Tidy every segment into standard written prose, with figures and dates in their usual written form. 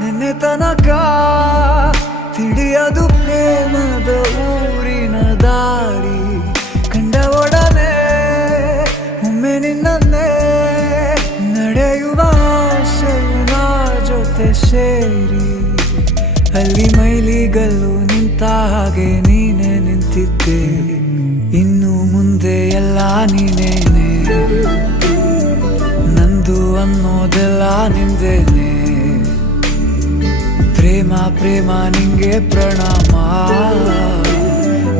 ನಿನ್ನೆ ತನಕ ತಿಳಿಯದು ಪ್ರೇಮದ ಊರಿನ ದಾರಿ. ಕಂಡ ಒಡನೆ ಒಮ್ಮೆ ನಿನ್ನೇ ನಡೆಯುವ ಆಸೆಯ ಜೊತೆ ಸೇರಿ, ಅಲ್ಲಿ ಮೈಲಿಗಲ್ಲು ನಿಂತ ಹಾಗೆ ನೀನೆ ನಿಂತಿದ್ದೆ. ಇನ್ನು ಮುಂದೆ ಎಲ್ಲ ನೀನೇನೆ, ನಂದು ಅನ್ನೋದೆಲ್ಲ ನಿಂದೇನೆ. ಪ್ರೇಮ ಪ್ರೇಮ ನಿಂಗೆ ಪ್ರಣಾಮ,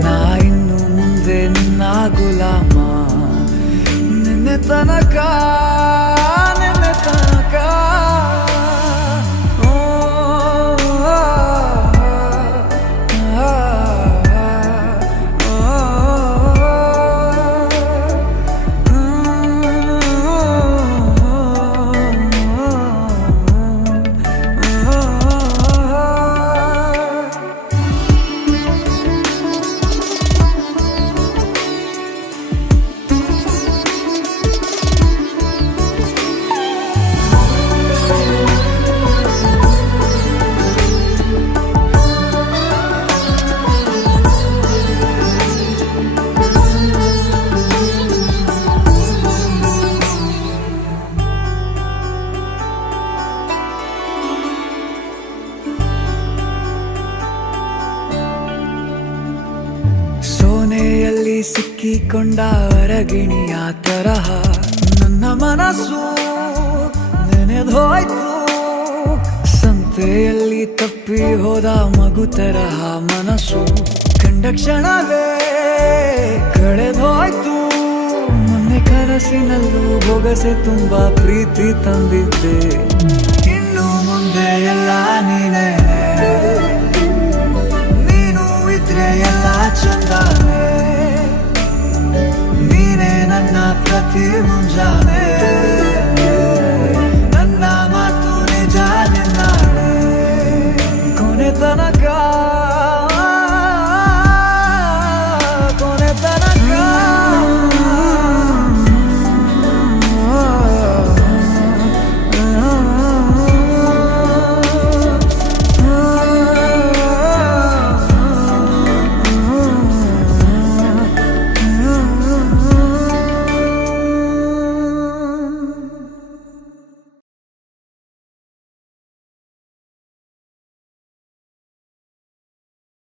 ನಾ ಇನ್ನು ಮುಂದೆ ನಿನ್ನ ಗುಲಾಮ. ನಿನ್ನೆ ತನಕ ಸೋನೆಯಲ್ಲಿ ಸಿಕ್ಕಿಕೊಂಡ ಹೊರಗಿಣಿಯ ತರಹ ನನ್ನ ಮನಸ್ಸು ನೆನೆದೋಯ್ತು. ಸಂತೆಯಲ್ಲಿ ತಪ್ಪಿ ಹೋದ ಮಗು ತರಹ ಮನಸ್ಸು ಕಂಡ ಕ್ಷಣವೇ ಕಳೆದೋಯ್ತು. ಮೊನ್ನೆ ಕನಸಿನಲ್ಲೂ ಬೊಗಸೆ ತುಂಬಾ ಪ್ರೀತಿ ತಂದಿದ್ದೆ. ಇನ್ನು ಮುಂದೆ ಎಲ್ಲ ನೀನೇ, ನೀನು ಇದ್ರೆ ಎಲ್ಲ ಚಂದಾನೆ. ನೀನೇ ನನ್ನ ಪ್ರತಿ